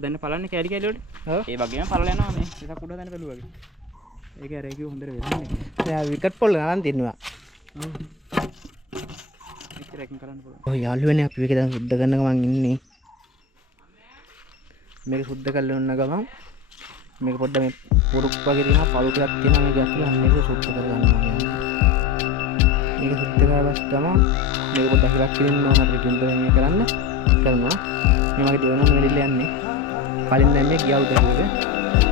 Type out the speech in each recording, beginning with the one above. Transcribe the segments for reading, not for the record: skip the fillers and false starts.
හදන්න පලන්න කැලි කැලි වලට. ඔව්. ඒ වගේම පලලා යනවා මේ. එකක් උඩ හදන්න බැලුවා වගේ. ඒක අර ඒක හොඳට වෙන්නේ. දැන් විකට් පොල් ගන්න තියනවා. ඔව්. ඒකරකින් කරන්න පුළුවන්. ඔය යාළුවනේ අපි මේක දැන් සුද්ධ කරන ගමන් ඉන්නේ. මේක සුද්ධ කරලා ඉන්න ගමන් මේක පොඩ්ඩක් මේ පුරුක් වගේ තියෙනවා පළු ටිකක් තියෙනවා මේක ඇතුළේ අන්න ඒක සුද්ධ කරගන්නවා කියන්නේ. මේක සුද්ධ කරලා ගමන් මේක පොඩ්ඩක් ඉලක්ක දෙන්න ඕන අපිට කින්ද මේ කරන්න කරනවා. මේ වගේ දේවල් නම් මෙලිල්ල යන්නේ. කලින් දැන් මේ ගියවුද මේක.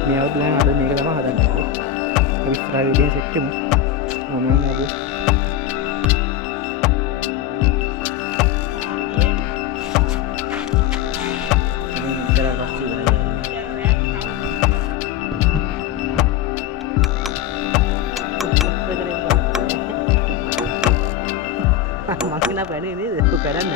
මේ අවුත් නම් අද මේක තමයි හදන්නේ. අපි ඉස්සරහ වීඩියෝ සෙට් කරමු. මම අද makin apa ini itu keadaan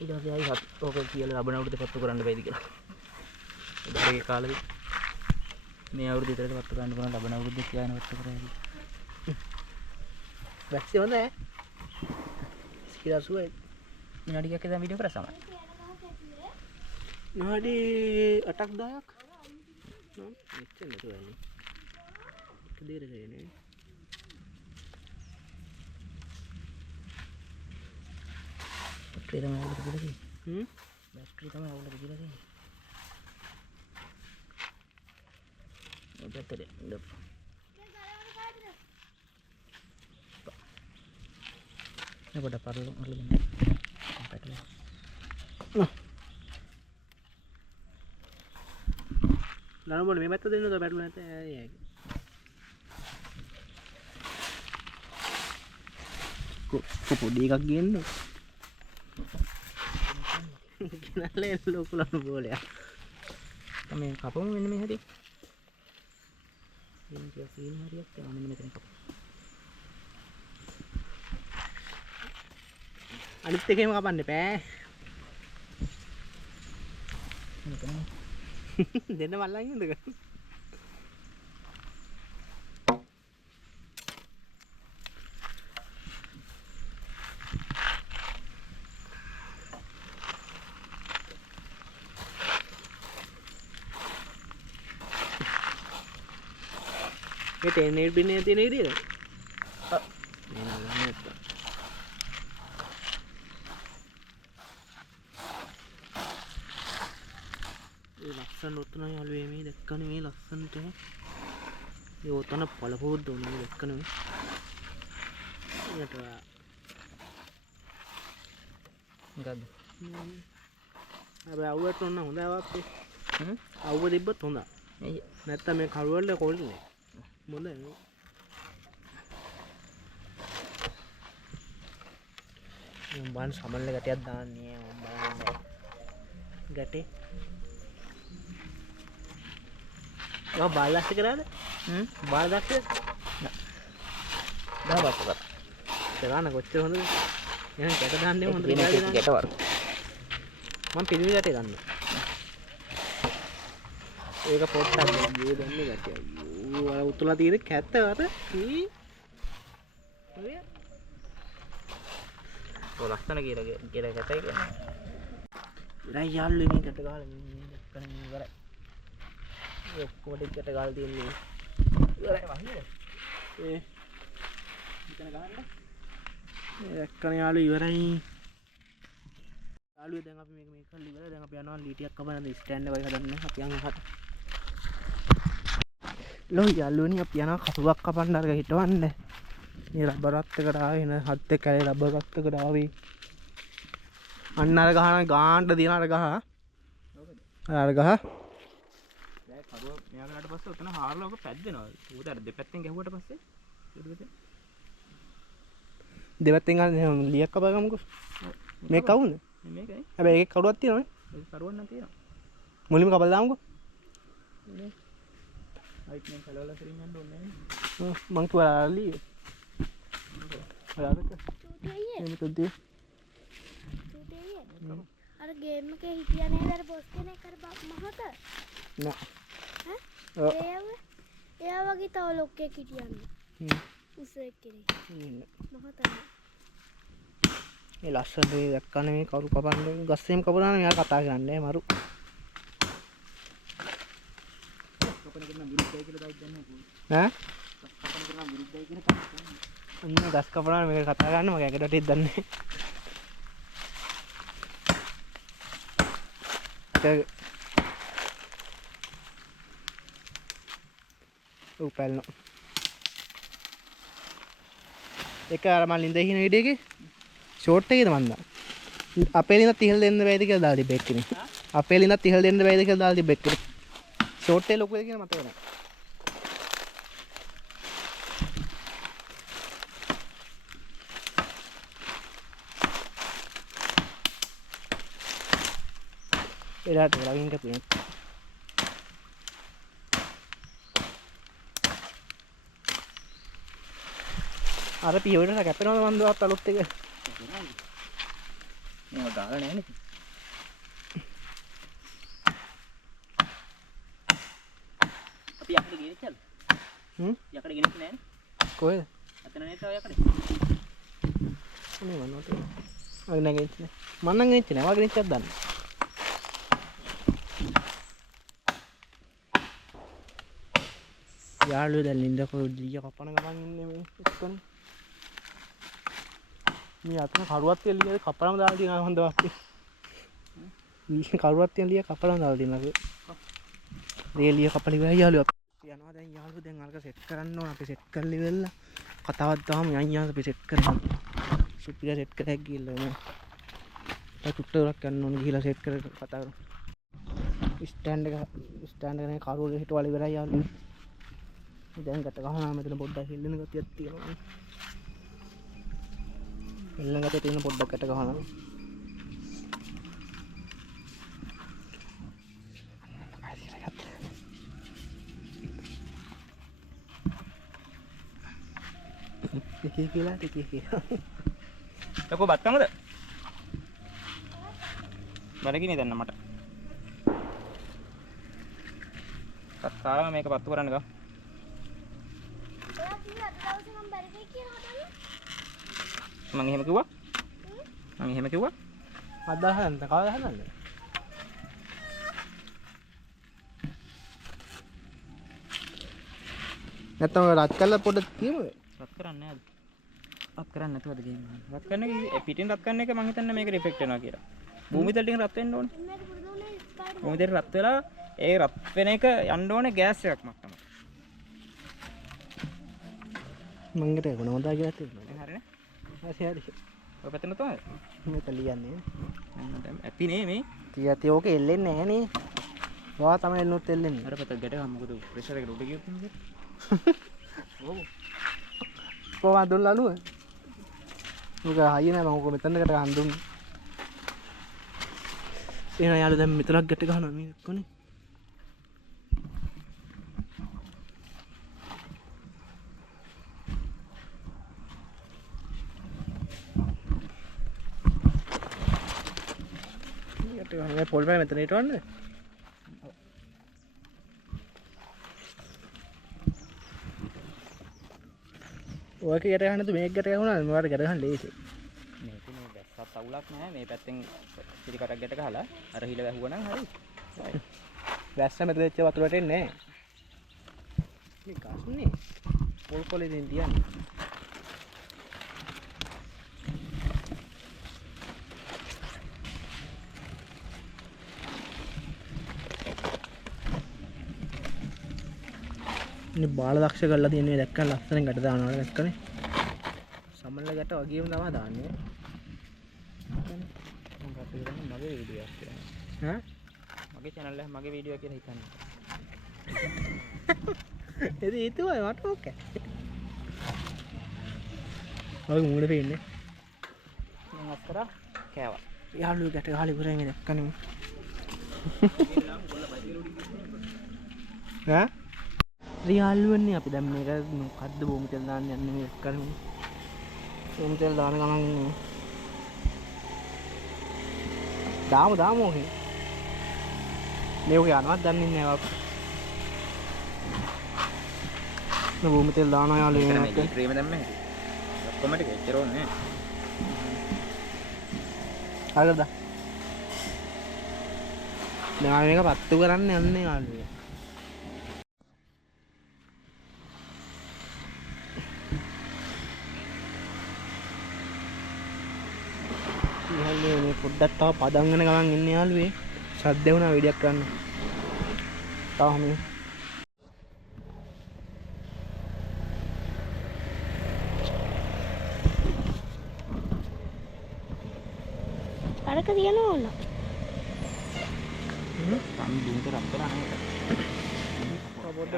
ඊට පස්සේ ආයි ඔක කියලා ලබන අවුරුද්දේ පත්තු කරන්න බැයිද කියලා. ඒකේ කාලෙදි මේ අවුරුද්දේ විතරට පත්තු කරන්න පුළුවන් ලබන අවුරුද්දේ කියන පත්තු කරලා. වැක්සි හොඳ ඈ. ස්කිලාසුයි. විනාඩි කීයක් දැන් වීඩියෝ කරා සමහර. විනාඩි 8ක් 10ක්. මෙච්චර නේද? කදේරේ बैटरी තමයි අවුලට ගිහලා තියෙන්නේ. बैटरी තමයි අවුලට ගිහලා තියෙන්නේ. මේ පැත්තට ඉන්න. නේ පොඩ පරලු අරගෙන පැටල. නරඹ මේ පැත්ත දෙන්නද පැටල නැත්නම් පොඩි එකක් ගේන්න. Kenalnya lu pulang boleh ya. Kami kapung ini nih hari. Ini dia sini hari ya, kami ini keren kapung. Adik tiga mau kapan deh pe? Dia nama lain tuh kan? මේ ටෙනේට් බින්නේ තියෙන ඉරියද? ඔව්. මේ නෑ. ඒ ලස්සන උතුන යාළුවේ මේ දැක්කනේ මේ ලස්සනට. ඒ උතන පළපොද්ද උනේ දැක්කනේ. ඊට මොකද්ද? අපි අවුවට උන්න හොඳ ආවප්පේ. අවුව තිබ්බත් හොඳයි. නැත්තම් මේ කරුවල කොල්ලනේ. මොනද? බාන සමල්ල ගැටයක් දාන්නේ මම බලන්න. ගැටේ. ඔය බාල් දැක්ක කරාද? බාල් දැක්කද? නෑ. දාපස්ස කර. කරාන කොච්චර හොඳද? එහෙනම් ගැට දාන්නේ හොඳට ගැට වර. මම පිළිවි ගැටේ ගන්න. ඒක පොට්ටක් ගියේ දැන්නේ ගැටේ. අයියෝ අර උතුලා තියෙන කැත්ත අර. ඔය ලස්සන කියලා කැතයි කියන්නේ. ඉතින් යාළුවෝ මේ ගැට ගහලා මේ දැක්කම ඉවරයි. ඔක්කොම ටික ගැට ගහලා තියන්නේ. ඉවරයි වහිනේ. මෙතන ගහන්න. මේ දැක්කම යාළුවෝ ඉවරයි. යාළුවෝ දැන් අපි මේක කරලා ඉවරයි. දැන් අපි යනවා ලීටියක් කපන්න ස්ටෑන්ඩ් එක වගේ හදන්න. අපි යන් අහට. ලෝ යාළුවෝනි අපි යනවා කටුවක් කපන්න අරගෙන හිටවන්න. මේ රබරත් එකට ආවේ න හත් එක්ක කැලේ රබර් එකකට ආවේ. අන්න අර ගහන ගාන්ට දින අර ගහ. අර ගහ. දැන් කරුව මෙයා ගලට පස්සේ උතන හාරලා ඔක පැද්දෙනවා. ඌට අර දෙපැත්තෙන් ගැහුවට පස්සේ දෙපැත්තෙන් ගන්න ලියක් කපා ගමුකෝ. මේ කවුද? මේකයි. හැබැයි ඒකේ කරුවක් තියෙනවනේ. ඒක කරුවක් නම් තියෙනවා. මුලින්ම කපලා දාමුකෝ. මේ අයිත් මම කලවලා සරින් යන්න ඕනේ නෑ. මං කිව්වා අරලි. අරකට. චූටි තුද්දී. අර ගේම් එකේ හිටියා නේද අර බොස් කෙනෙක් අර මහත නෑ. එයා වගේ තව ලොක්කෙක් හිටියන්නේ. උසෙක් කෙනෙක්. මහතා. මේ ලස්සන දේ දැක්කනේ මේ කවුරු කපන්නේ ගස්සෙම කපනවා නේ මෙයා කතා කරන්නේ මරු. කපන කෙනා විරුද්ධයි කියලා දායි දන්නේ ඈ? කපන කෙනා විරුද්ධයි කියලා තාම අන්න ගස් කපනවා මේක කතා කරන්න මගේ ඇඟට ටික දන්නේ. උපල්න එක අර මම ලින්ද හින වීඩියෝ එකේ ෂෝට් එකේද මන්ද අපේ ලින්ද 30 දෙන්න බෑද කියලා දාලා තිබ්බ එක්කනේ අපේ ලින්ද 30 දෙන්න බෑද කියලා දාලා තිබ්බ එක්කනේ ෂෝට් එක ලොකුද කියලා මතක නැහැ එලාට ලගින් කපුනේ අර පියවරට කැපෙනවද මන් දුවත් අලුත් එක මේව දාලා නැහැ නේ අපි යකඩ ගෙනිච්චද යකඩ ගෙනිච්ච නැහැ නේ කොහෙද අතන නේද තව යකඩ මේ වන්නට අය නැගෙන්නේ මම නම් ගෙනිච්ච නෑ වගේ ගෙනිච්චක් දන්නේ යාළුවෝ දැන් ලින්ද කොල්ලිය කපන ගමන් ඉන්නේ මේ එක්කනේ මේ අතන කරුවත් එළියද කපලම දාලා තියෙනවා හොඳ වාක්කේ මේ කරුවත් එළිය කපලම දාලා තියෙනවා රේලිය කපලි වෙයි යාළුවෝ අපි යනවා දැන් යාළුවෝ දැන් අරක සෙට් කරන්න ඕන අපි සෙට් කරලි වෙලා කතාවක් දාමු යන් යාළුවෝ අපි සෙට් කරමු සුපිරිය සෙට් කරලා ගිහලා මේ ටුට්ටරක් යන්න ඕන ගිහලා සෙට් කර කතා කරමු ස්ටෑන්ඩ් එකේ කරුවල හිටවල ඉවරයි යාළුවෝ දැන් ගත ගහනවා මෙතන පොඩ්ඩක් හෙල්ලෙන ගතියක් තියෙනවා හෙල්ලෙන ගතිය තියෙන පොඩ්ඩක් ගත ගහනවා ටිකේ කියලා ලකෝ බත් කමද බඩගිනි දැන් මට කතාව මේක පත්තු කරන්න ගා මං එහෙම කිව්වා අදහස් නැත්නම් කවදා හදන්නේ නැත්නම් ඔය රත් කළා පොඩ්ඩක් තියමුද රත් කරන්නේ නැද්ද රත් කරන්නේ නැතුවද ගේම් රත් කරන එක පිටින් රත් කරන එක මං හිතන්නේ මේකට ඉෆෙක්ට් වෙනවා කියලා භූමි තල ටික රත් වෙන්න ඕනේ භූමි තල රත් වෙලා ඒ රත් වෙන එක යන්න ඕනේ ගෑස් එකක් මට්ටම මං හිතේ කොන හොදා කියලා තියෙනවා හරිනේ හරි ඔය පැත්තට තමයි මේක ලියන්නේ දැන් ඇපි නේ මේ තියති ඕක එල්ලෙන්නේ නැහැ නේ වා තමයි එල්ලුත් එල්ලෙන්නේ අර පැත්ත ගැට ගන්න මොකද ප්‍රෙෂර් එක උඩ ගියොත් නේද ඔව් කොහොමද දුන්නලුව මොක හයිය නෑ මම ඔක මෙතනකට හඳුන් එන යාළුවා දැන් මෙතනක් ගැට ගහනවා මේ එක්කනේ ගැට ගහනවා පොල් පැල මෙතන හිටවන්නේ ඔයක ගැට ගහන්න තු මේක ගැට ගහනවා මොකට ගැට ගහන්න ලේසියි මේක මේ වැස්සත් අවුලක් නැහැ මේ පැත්තෙන් පිළිකටක් ගැට ගහලා අර හිල වැහුවා නම් හරි වැස්ස මෙතන දෙච්ච වතුරට එන්නේ නැහැ මේ ගස්නේ පොල් කොලේ දෙන් තියන්නේ ඉතින් බාල දක්ෂ කරලා තියෙන්නේ දැක්කම ලස්සනෙන් ගැට දානවා දැක්කනේ සමනල ගැට වගේම තමයි දාන්නේ මගේ වීඩියෝ එකක් ඈ මගේ channel එක මගේ වීඩියෝ එක කියලා හිතන්නේ එද හිතුවා මට ඕක ඔය මූණ පේන්නේ මම අස්කරා කෑවා යාළුවෝ ගැට ගහලා ඉවරයි මේ දැක්කනේ ඈ රියාළුවන්නේ අපි දැන් මේක මොකද්ද බොමු තෙල් දාන්න යන්නේ මේ දැක්කනේ බොමු තෙල් දාන ගමන් දාමු ඔහේ මේක යනවත් දන්නේ නැහැ අප්පා බොමු තෙල් දානවා යාළුවෝ මේ ක්‍රීම දැම්මේ ඔක්කොම ටික එච්චර ඕනේ හරිද දැන් මේක පත්තු කරන්න යන්නේ යාළුවෝ මේ පොඩ්ඩක් තව පදන් වෙන ගමන් ඉන්නේ යාළුවේ සද්ද වුණා වීඩියෝ එකක් ගන්න. තව මේ අරක තියනවා ඕන. සම් දුන්ට රත් කරා නේද පොඩ්ඩ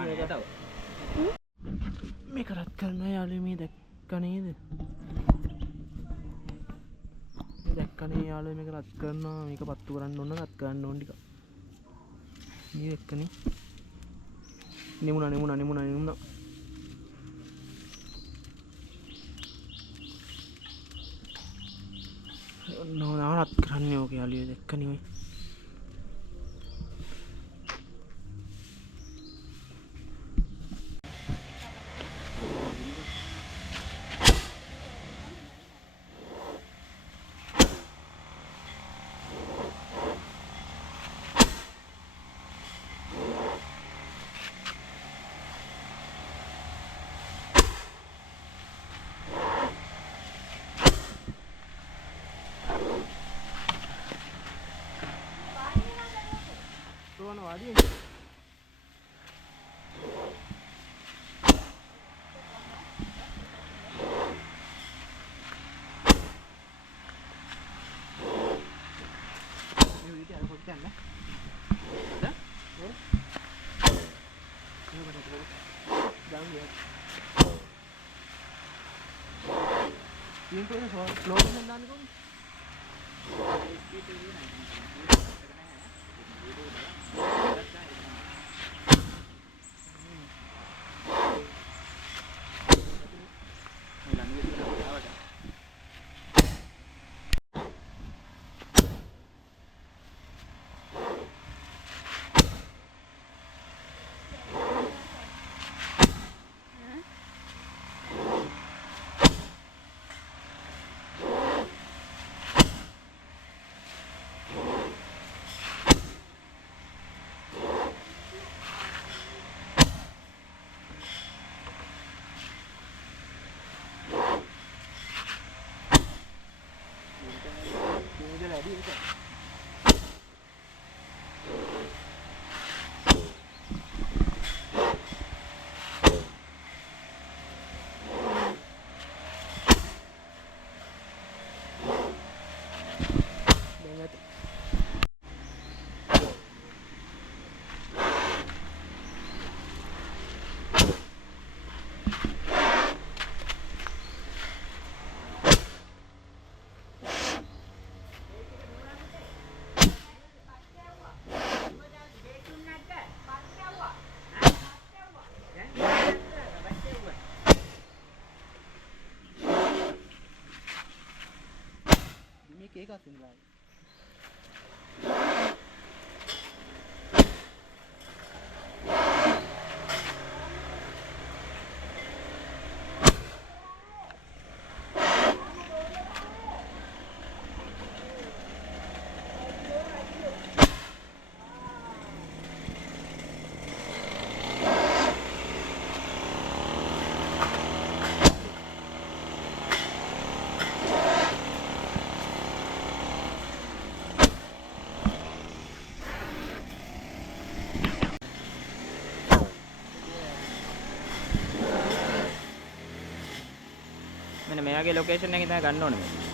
මේක රත් කරනවා යාළුවේ මේ දැක්ක නේද? දැක්කනේ යාළුවෝ මේක රත් කරනවා මේක පත්තු කරන්න ඕන රත් කරන්න ඕන ටික මේ එක්කනේ නිමුණා නෝ රත් කරන්නේ ඕක යාළුවෝ දැක්කනේ ඔය वादी ඒකත් ඉඳලා මෙන්න මෙයාගේ ලොකේෂන් එකෙන් තමයි ගන්න ඕනේ මේ.